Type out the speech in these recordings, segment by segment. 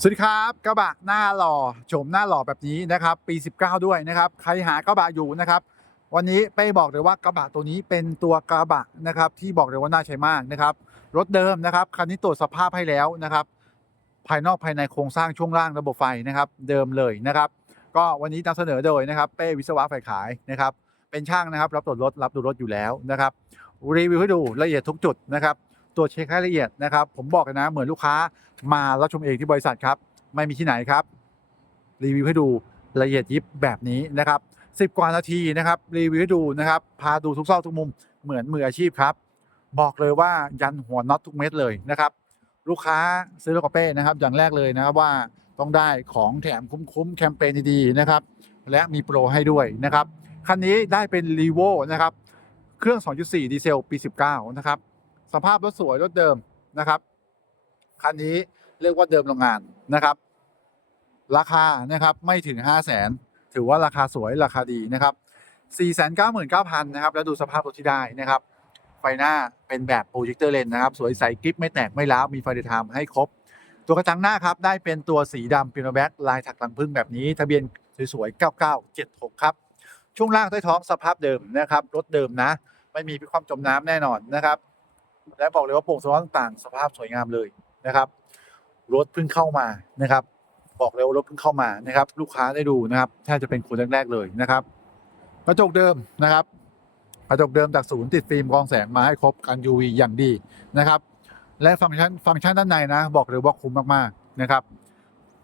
สวัสดีครับกระบะหน้าหล่อโฉมหน้าหล่อแบบนี้นะครับปี 19 ด้วยนะครับใครหากระบะอยู่นะครับ วันนี้เป้บอกเลยว่ากระบะตัวนี้เป็นตัวกระบะนะครับที่บอกเลยว่าน่าใช้มากนะครับรถเดิมนะครับคันนี้ตรวจสภาพให้แล้วนะครับภายนอกภายในโครงสร้างช่วงล่างระบบไฟนะครับเดิมเลยนะครับ ก็วันนี้นำเสนอโดยนะครับเป้วิศวะฝ่ายขายนะครับเป็นช่างนะครับรับตรวจรถรับดูรถอยู่แล้วนะครับรีวิวให้ดูละเอียดทุกจุดนะครับ ตรวจเช็คให้ละเอียดนะครับ ผมบอกเลยนะเหมือนลูกค้ามารับชมเองที่บริษัทครับ ไม่มีที่ไหนครับ รีวิวให้ดูละเอียดยิบแบบนี้นะครับสิบกว่านาทีนะครับรีวิวให้ดูนะครับ พาดูทุกซอกทุกมุมเหมือนมืออาชีพครับ บอกเลยว่ายันหัวน็อตทุกเม็ดเลยนะครับ ลูกค้าซื้อรถกระเป้นะครับ อย่างแรกเลยนะครับว่าต้องได้ของแถมคุ้มๆแคมเปญดีๆนะครับ และมีโปรให้ด้วยนะครับคันนี้ได้เป็นรีโวนะครับ เครื่อง 2.4 ดีเซลปี 19 นะครับ สภาพรถสวยรถเดิมนะครับคันนี้เรียกว่าเดิมโรงงานนะครับ ราคานะครับไม่ถึง 5 0 0แสนถือว่าราคาสวยราคาดีนะครับ499,000นะครับแล้วดูสภาพรถที่ได้นะครับ ไฟหน้าเป็นแบบโปรเจคเตอร์เลนนะครับ สวยใสกริปไม่แตกไม่ร้าวมีไฟเดย์ไทม์ให้ครบ ตัวกระจังหน้าครับ ได้เป็นตัวสีดำพิโนแบ็กลายถักลังพึ่งแบบนี้ ทะเบียนสวยๆ9976 ครับ ช่วงล่างใต้ท้องสภาพเดิมนะครับรถเดิมนะ ไม่มีพิความจมน้ำแน่นอนนะครับ และบอกเลยว่าโปร่งสว่างต่างๆสภาพสวยงามเลยนะครับ รถเพิ่งเข้ามานะครับ บอกเลยว่ารถเพิ่งเข้ามานะครับ ลูกค้าได้ดูนะครับแทบจะเป็นคนแรก ๆ เลยนะครับกระจกเดิมนะครับกระจกเดิมจากศูนย์ติดฟิล์มกรองแสงมาให้ครบกัน UV อย่างดีนะครับ และฟังก์ชันฟังก์ชันด้านในนะ บอกเลยว่าคุ้มมากๆนะครับ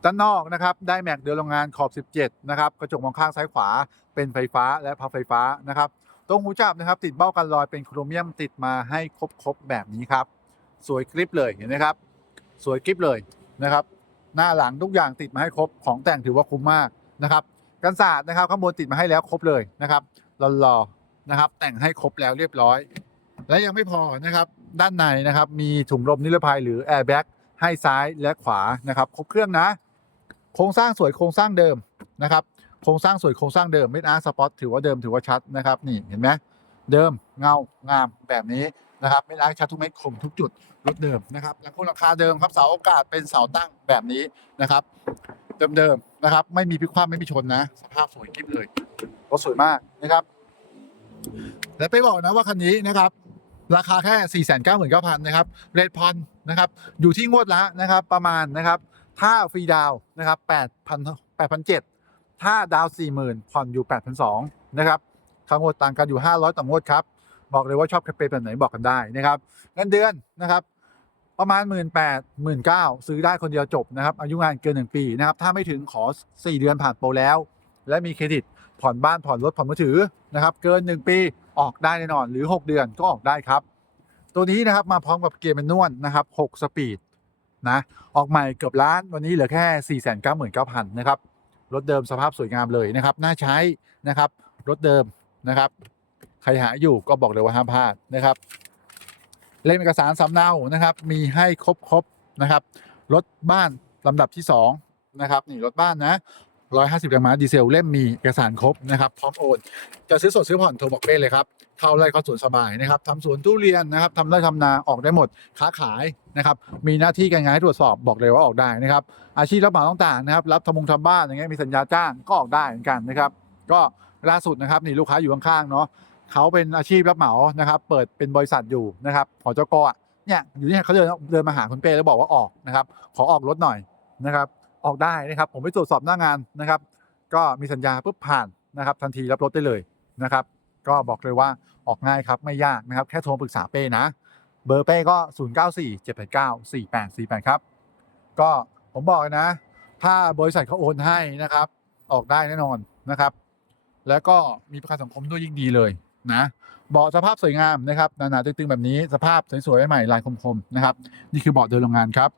ด้านนอกนะครับได้แม็กเดือนโรงงานขอบ 17 นะครับ กระจกมองข้างซ้ายขวาเป็นไฟฟ้าและพับไฟฟ้านะครับ ตรงหูจับนะครับติดเบ้ากันรอยเป็นโครเมียมติดมาให้ครบๆแบบนี้ครับ สวยกริปเลยเห็นไหมครับ สวยกริปเลยนะครับ หน้าหลังทุกอย่างติดมาให้ครบของแต่งถือว่าคุ้มมากนะครับกันศาสตร์นะครับข้างบนติดมาให้แล้วครบเลยนะครับรอๆนะครับ แต่งให้ครบแล้วเรียบร้อย และยังไม่พอนะครับ ด้านในนะครับ มีถุงลมนิรภัยหรือแอร์แบ็กให้ซ้ายและขวานะครับ ครบเครื่องนะ โครงสร้างสวยโครงสร้างเดิมนะครับ โครงสร้างสวยโครงสร้างเดิมไม่อาร์สปอตถือว่าเดิมถือว่าชัดนะครับนี่เห็นไหมเดิมเงางามแบบนี้นะครับไม่อาร์ชัดทุกเม็ดคมทุกจุดรถเดิมนะครับหลังโคนราคาเดิมครับเสาโอกาสเป็นเสาตั้งแบบนี้นะครับ เดิมๆนะครับ ไม่มีพลิกคว่ำไม่มีชนนะ สภาพสวยกิ๊บเลยรถสวยมากนะครับ และไปบอกนะว่าคันนี้นะครับราคาแค่ 4 9 9 0 0 0 นะครับ เรทพอนนะครับ อยู่ที่งวดละนะครับ ประมาณนะครับ ถ้าฟรีดาวน์นะครับ8,000 8,700 ถ้าดาวน์40,000 ผ่อนอยู่ 8,200 นะครับค่างวดต่างกันอยู่ 500 ต่องวดครับ บอกเลยว่าชอบแคปเปญแบบไหนบอกกันได้นะครับเงินเดือนนะครับประมาณ 1 8 0 0 0 1 9 0 0ซื้อได้คนเดียวจบนะครับ อายุงานเกิน 1 ปีนะครับ ถ้าไม่ถึงขอ 4 เดือนผ่านโปรแล้ว และมีเครดิตผ่อนบ้านผ่อนรถผ่อนมือถือนะครับ เกิน 1 ปีออกได้แน่นอนหรือ 6 เดือนก็ออกได้ครับ ตัวนี้นะครับมาพร้อมกับเกียร์แมนนวลนะครับ 6 สปีดนะออกใหม่เกือบล้านวันนี้เหลือแค่ 4 9 9 0 0 0นะครับ รถเดิมสภาพสวยงามเลยนะครับ น่าใช้นะครับ รถเดิมนะครับ ใครหาอยู่ก็บอกเลยว่าห้ามพลาดนะครับ เล่มเอกสารสำเนานะครับ มีให้ครบครบๆนะครับ รถบ้านลำดับที่2นะครับนี่รถบ้านนะ150แรงม้าดีเซลเล่มมีเอกสารครบนะครับ พร้อมโอน จะซื้อสดซื้อผ่อนโทรบอกเป้เลยครับ เข้าไร่เข้าสวนสบายนะครับทำสวนทุเรียนนะครับทำไร่ทำนาออกได้หมดค้าขายนะครับมีหน้าที่การงานให้ตรวจสอบบอกเลยว่าออกได้นะครับอาชีพรับเหมาต่างๆนะครับรับทำมงทำบ้านอย่างเงี้ยมีสัญญาจ้างก็ออกได้เหมือนกันนะครับก็ล่าสุดนะครับนี่ลูกค้าอยู่ข้างๆเนาะเขาเป็นอาชีพรับเหมานะครับเปิดเป็นบริษัทอยู่นะครับหอจกอะเนี่ยอยู่เนี่ยเขาเดินเดินมาหาคุณเป้แล้วบอกว่าออกนะครับขอออกรถหน่อยนะครับออกได้นะครับผมไปตรวจสอบหน้างานนะครับ ก็มีสัญญาปุ๊บผ่านนะครับทันทีรับรถได้เลยนะครับ ก็บอกเลยว่าออกง่ายครับไม่ยากนะครับ แค่โทรปรึกษาเป้นะ เบอร์เป้ก็ 0 9 4 7 8 9 4 8 4 8 ครับ ก็ผมบอกเลยนะ ถ้าบริษัทเขาโอนให้นะครับ ออกได้แน่นอนนะครับ แล้วก็มีประกันสังคมด้วยยิ่งดีเลยนะเบาะสภาพสวยงามนะครับหนาๆตึงๆแบบนี้สภาพสวยๆใหม่ๆลายคมๆนะครับ นี่คือเบาะเดินโรงงานครับ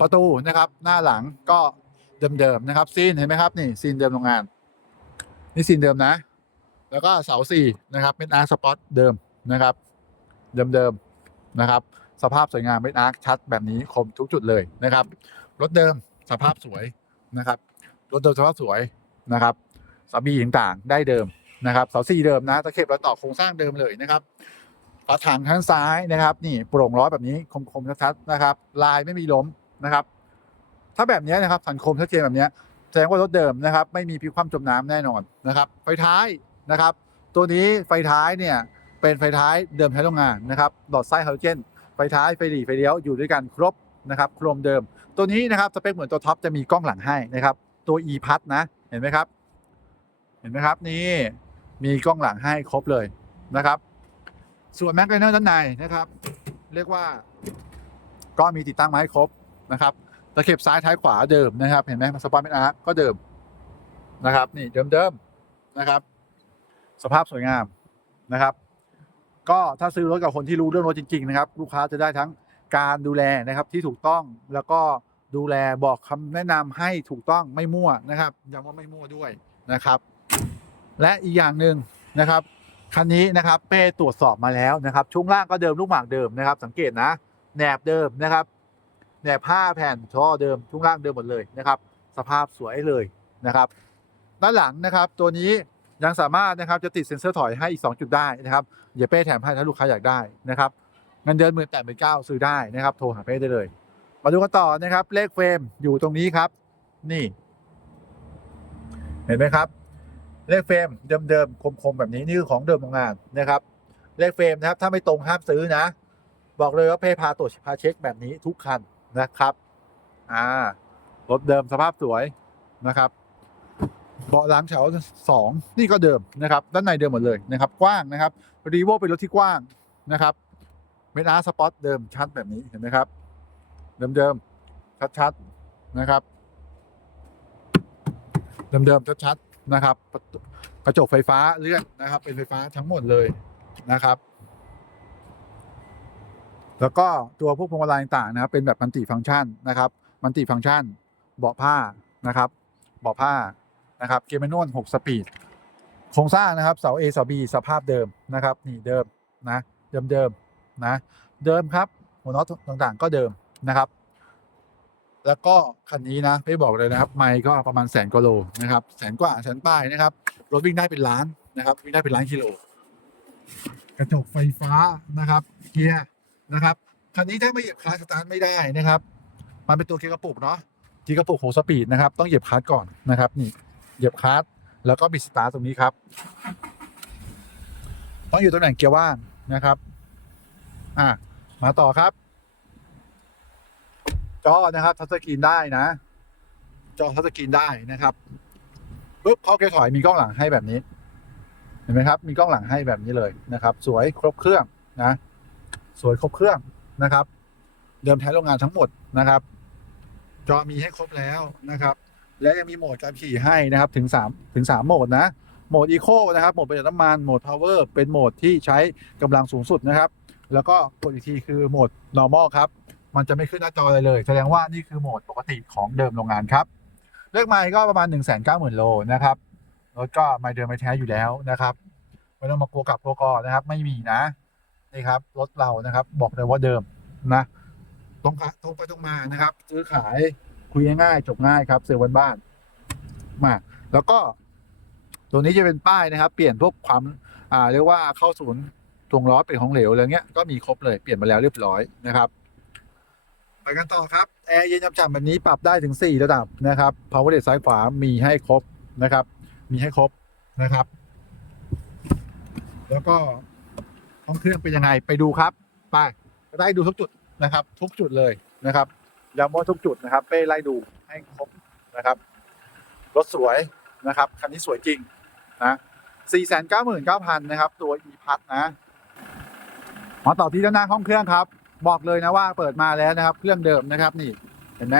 ประตูนะครับ หน้าหลังก็เดิมๆนะครับซีนเห็นไหมครับนี่ซีนเดิมโรงงาน นี่ซีนเดิมนะ แล้วก็เสาสี่นะครับเป็นอาร์สปอตเดิมนะครับ เดิมๆนะครับ สภาพสวยงามเป็นอาร์คชัดแบบนี้คมทุกจุดเลยนะครับรถเดิมสภาพสวยนะครับรถเดิมสภาพสวยนะครับสามีต่างๆได้เดิมนะครับเสาสี่เดิมนะตะเข็บและต่อโครงสร้างเดิมเลยนะครับฝาถังข้างซ้ายนะครับ นี่โปร่งล้อยแบบนี้คมๆชัดๆนะครับ ลายไม่มีล้มนะครับ ถ้าแบบนี้นะครับสันคมชัดเจนแบบนี้แสดงว่ารถเดิมนะครับ ไม่มีพลิกคว่ำจมน้ำแน่นอนนะครับไฟท้าย นะครับ ตัวนี้ไฟท้ายเนี่ยเป็นไฟท้ายเดิมใช้โรงงานนะครับ หลอดไส้ฮาโลเจน ไฟท้ายไฟหลีไฟเลี้ยวอยู่ด้วยกันครบนะครับ โครมเดิม ตัวนี้นะครับสเปคเหมือนตัวท็อปจะมีกล้องหลังให้นะครับ ตัว e พัดนะ เห็นไหมครับ เห็นไหมครับนี่มีกล้องหลังให้ครบเลยนะครับ ส่วนแม็กไนเนอร์ด้านในนะครับ เรียกว่าก็มีติดตั้งมาให้ครบนะครับตะเข็บซ้ายท้ายขวาเดิมนะครับ เห็นไหมสปอร์ตเป็นอาร์ก็เดิมนะครับ นี่เดิมๆนะครับ สภาพสวยงามนะครับ ก็ถ้าซื้อรถกับคนที่รู้เรื่องรถจริง ๆ นะครับ ลูกค้าจะได้ทั้งการดูแลนะครับที่ถูกต้องแล้วก็ดูแลบอกคำแนะนำให้ถูกต้องไม่มั่วนะครับย้ำว่าไม่มั่วด้วยนะครับ และอีกอย่างหนึ่งนะครับคันนี้นะครับเป้ตรวจสอบมาแล้วนะครับช่วงล่างก็เดิมลูกหมากเดิมนะครับ สังเกตนะแหนบเดิมนะครับแหนบผ้าแผ่นท่อเดิมช่วงล่างเดิมหมดเลยนะครับ สภาพสวยเลยนะครับ ด้านหลังนะครับตัวนี้ ยังสามารถนะครับจะติดเซ็นเซอร์ถอยให้อีก 2 จุดได้นะครับเดี๋ยวเป้แถมให้ถ้าลูกค้าอยากได้นะครับเงินเดือนหมื่นแปดหมื่นเก้าซื้อได้นะครับโทรหาเป้ได้เลย มาดูกันต่อนะครับเลขเฟรมอยู่ตรงนี้ครับ นี่ เห็นไหมครับ เลขเฟรมเดิมๆคมๆแบบนี้นี่คือของเดิมโรงงานนะครับ เลขเฟรมนะครับถ้าไม่ตรงห้ามซื้อนะ บอกเลยว่าเพ่พาตรวจพาเช็คแบบนี้ทุกคันนะครับอ่ารถเดิมสภาพสวยนะครับ บาะหลังแถวสองนี่ก็เดิมนะครับ ด้านในเดิมหมดเลยนะครับ กว้างนะครับรีโวเป็นรถที่กว้างนะครับเมดอาร์สปอตเดิมชัดแบบนี้เห็นไหมครับ เดิมๆชัดๆนะครับ เดิมๆชัดๆนะครับ กระจกไฟฟ้าเลื่อนนะครับ เป็นไฟฟ้าทั้งหมดเลยนะครับ แล้วก็ตัวพวกพวงมาลัยต่างๆนะครับ เป็นแบบมันติฟังก์ชันนะครับ มันติฟังก์ชันเบาะผ้านะครับ เบาะผ้า นะครับเกมเมนวล6สปีดโครงสร้างนะครับเสา A เสา B สภาพเดิมนะครับนี่เดิมนะเดิมเดิมนะเดิมครับหัวน็อตต่างๆก็เดิมนะครับ แล้วก็คันนี้นะไม่บอกเลยนะครับ ไมค์ก็ประมาณแสนกว่าโลนะครับแสนกว่าแสนป้ายนะครับรถวิ่งได้เป็นล้านนะครับวิ่งได้เป็นล้านกิโลกระจกไฟฟ้านะครับเกียร์นะครับคันนี้ถ้าไม่เหยียบคลัตช์สตาร์ทไม่ได้นะครับ มันเป็นตัวเกียร์กระปุกเนาะเกียร์กระปุกหกสปีดนะครับ ต้องเหยียบคลัตช์ก่อนนะครับนี่ เหยียบคลัตช์แล้วก็บิดสตาร์ทตรงนี้ครับ ต้องอยู่ตำแหน่งเกียร์ว่างนะครับอะมาต่อครับ จอนะครับทัชสกรีนได้นะ จอทัชสกรีนได้นะครับปุ๊บเข้าเกียร์ถอยมีกล้องหลังให้แบบนี้ เห็นไหมครับ มีกล้องหลังให้แบบนี้เลยนะครับ สวยครบเครื่องนะ สวยครบเครื่องนะครับ เดิมแท้โรงงานทั้งหมดนะครับ จอมีให้ครบแล้วนะครับ และยังมีโหมดการขี่ให้นะครับถึง3ถึง3โหมดนะโหมดอีโคนะครับโหมดประหยัดน้ำมันโหมดพาวเวอร์เป็นโหมดที่ใช้กำลังสูงสุดนะครับ แล้วก็กดอีกทีคือโหมด normal ครับ มันจะไม่ขึ้นหน้าจออะไรเลย แสดงว่านี่คือโหมดปกติของเดิมโรงงานครับเลขไมล์ก็ประมาณ 1 9 0 0 0 0 โลนะครับรถก็ไมล์เดิมไม่แท้อยู่แล้วนะครับไม่ต้องมากลัวกลับกลัวกอนะครับ ไม่มีนะนี่ครับรถเรานะครับ บอกเลยว่าเดิมนะตรงตรงไปตรงมานะครับ ซื้อขาย คุยง่ายๆจบง่ายครับเซลล์บ้านๆมาแล้วก็ตัวนี้จะเป็นป้ายนะครับ เปลี่ยนพวกความอ่าเรียกว่าเข้าศูนย์ทวงล้อเป็นของเหลวอะไรเงี้ยก็มีครบเลยเปลี่ยนมาแล้วเรียบร้อยนะครับไปกันต่อครับแอร์เย็นฉ่ำๆแบบนี้ปรับได้ถึง 4 ระดับนะครับ power rate ซ้ายขวามีให้ครบนะครับ มีให้ครบนะครับ แล้วก็ห้องเครื่องเป็นยังไงไปดูครับ ไปได้ดูทุกจุดนะครับ ทุกจุดเลยนะครับ ย้ำว่าทุกจุดนะครับ เป้ไล่ดูให้ครบนะครับ รถสวยนะครับ คันนี้สวยจริงนะ499,000นะครับ ตัว e พัทนะ มาต่อที่ด้านหน้าห้องเครื่องครับ บอกเลยนะว่าเปิดมาแล้วนะครับ เครื่องเดิมนะครับนี่ เห็นไหม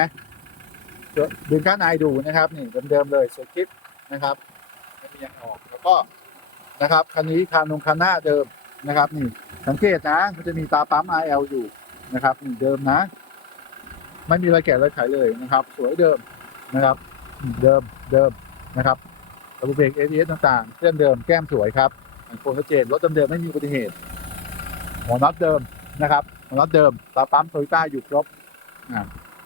ดึงก้านไอดูนะครับ นี่เดิมๆเลยสวยคลิปนะครับไม่มีอย่างออกแล้วก็นะครับคันนี้คานงคันหน้าเดิมนะครับ นี่สังเกตนะ มันจะมีตาปั๊ม RL อยู่นะครับนี่เดิมนะ ไม่มีอะไรแกะอะไรไขเลยนะครับ สวยเดิมนะครับ เดิมเดิมนะครับระบบเบรก ABS ต่างๆเครื่องเดิมแก้มสวยครับโครงชัดเจนรถเดิมๆไม่มีอุบัติเหตุหัวน็อตเดิมนะครับหัวน็อตเดิมตาปั๊มโตโยต้าอยู่ครบ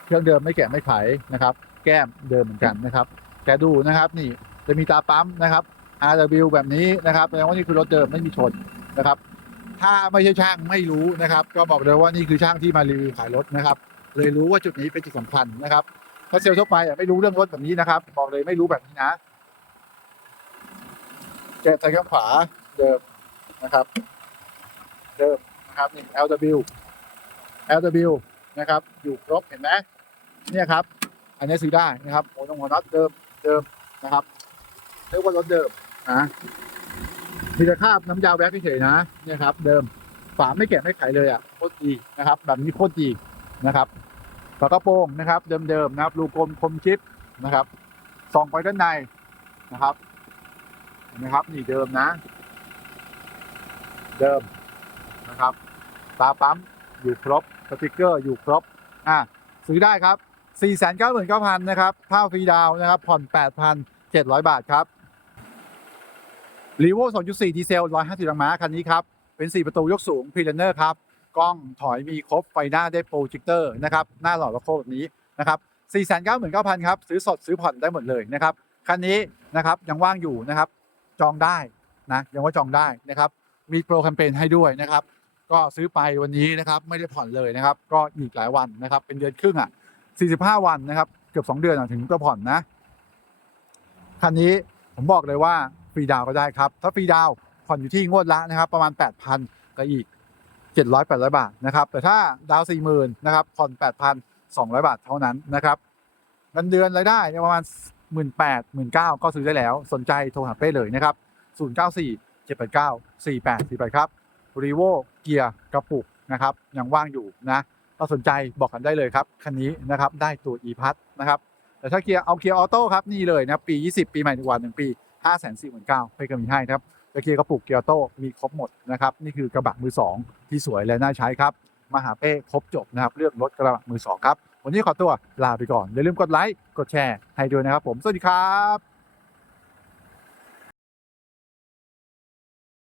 เครื่องเดิมไม่แกะไม่ไขนะครับ แก้มเดิมเหมือนกันนะครับแกะดูนะครับนี่จะมีตาปั๊มนะครับ RW แบบนี้นะครับแสดงว่านี่คือรถเดิมไม่มีชนนะครับ ถ้าไม่ใช่ช่างไม่รู้นะครับ ก็บอกเลยว่านี่คือช่างที่มารีวิวขายรถนะครับ เลยรู้ว่าจุดนี้เป็นจุดสำคัญนะครับถ้าเซลล์ทั่วไปอะไม่รู้เรื่องรถแบบนี้นะครับบอกเลยไม่รู้แบบนี้นะแกะใส่ข้างขวาเดิมนะครับ เดิมนะครับนี่ LW LW นะครับ อยู่ครบเห็นไหมเนี่ยครับ อันนี้ซื้อได้นะครับหัวตรงหัวน็อตเดิมเดิมนะครับเรียกว่ารถเดิมนะมีแต่คาบน้ำยาแว็กเฉยๆนะเนี่ยครับ เดิมฝาไม่แกะไม่ไขเลยอะโคตรดีนะครับ แบบนี้โคตรดี นะครับฝากระโปรงนะครับเดิมๆนะครับรูกลมคมชิปนะครับส่องไปด้านในนะครับนไหมครับนี่เดิมนะ เดิมนะครับตาปั๊มอยู่ครบสติกเกอร์อยู่ครบอะซื้อได้ครับ 4 9 9 0 0 0นะครับค่าฟรีดาวนะครับ ผ่อน 8,700 บาทครับรีโว2.4 ดีเซล 150 แรงม้า คันนี้ครับ เป็น 4 ประตูยกสูงพรีเลนเนอร์ครับ กล้องถอยมีครบไฟหน้าได้โปรเจคเตอร์นะครับหน้าหล่อและโคแบบนี้นะครับ4 9 9 0 0 0ครับซื้อสดซื้อผ่อนได้หมดเลยนะครับคันนี้นะครับยังว่างอยู่นะครับจองได้นะยังว่าจองได้นะครับมีโปรแคมเปญให้ด้วยนะครับก็ซื้อไปวันนี้นะครับไม่ได้ผ่อนเลยนะครับก็อีกหลายวันนะครับเป็นเดือนครึ่งอะ45 วันนะครับเกือบ 2 เดือนถึงจะผ่อนนะคันนี้ผมบอกเลยว่าฟรีดาวก็ได้ครับ ถ้าฟรีดาวผ่อนอยู่ที่งวดละนะครับ ประมาณ 8,000ก็อีก 700 800 บาทนะครับ แต่ถ้าดาว 40,000นะครับผ่อน8,200 บาทเท่านั้นนะครับเงินเดือนรายได้เนี่ยประมาณ 18,000 19,000ก็ซื้อได้แล้ว สนใจโทรหาเป้เลยนะครับ 094 789 4848 ครับรีโวเกียร์กระปุกนะครับยังว่างอยู่นะถ้าสนใจบอกกันได้เลยครับ คันนี้นะครับได้ตัว e p a s นะครับแต่ถ้าเกียร์เอาเกียร์ออโต้ครับนี่เลยนะปี 20 ปีใหม่ทุกวันหนึ่งปี 5 4 9 0 0 0เป้ก็มีให้นะครับ ตะเกียกระปุกเกียวโต้มีครบหมดนะครับนี่คือกระบะมือ2ที่สวยและน่าใช้ครับมหาเป้ครบจบนะครับเลือกรถกระบะมือ2ครับวันนี้ขอตัวลาไปก่อนอย่าลืมกดไลค์กดแชร์ให้ด้วยนะครับผมสวัสดีครับ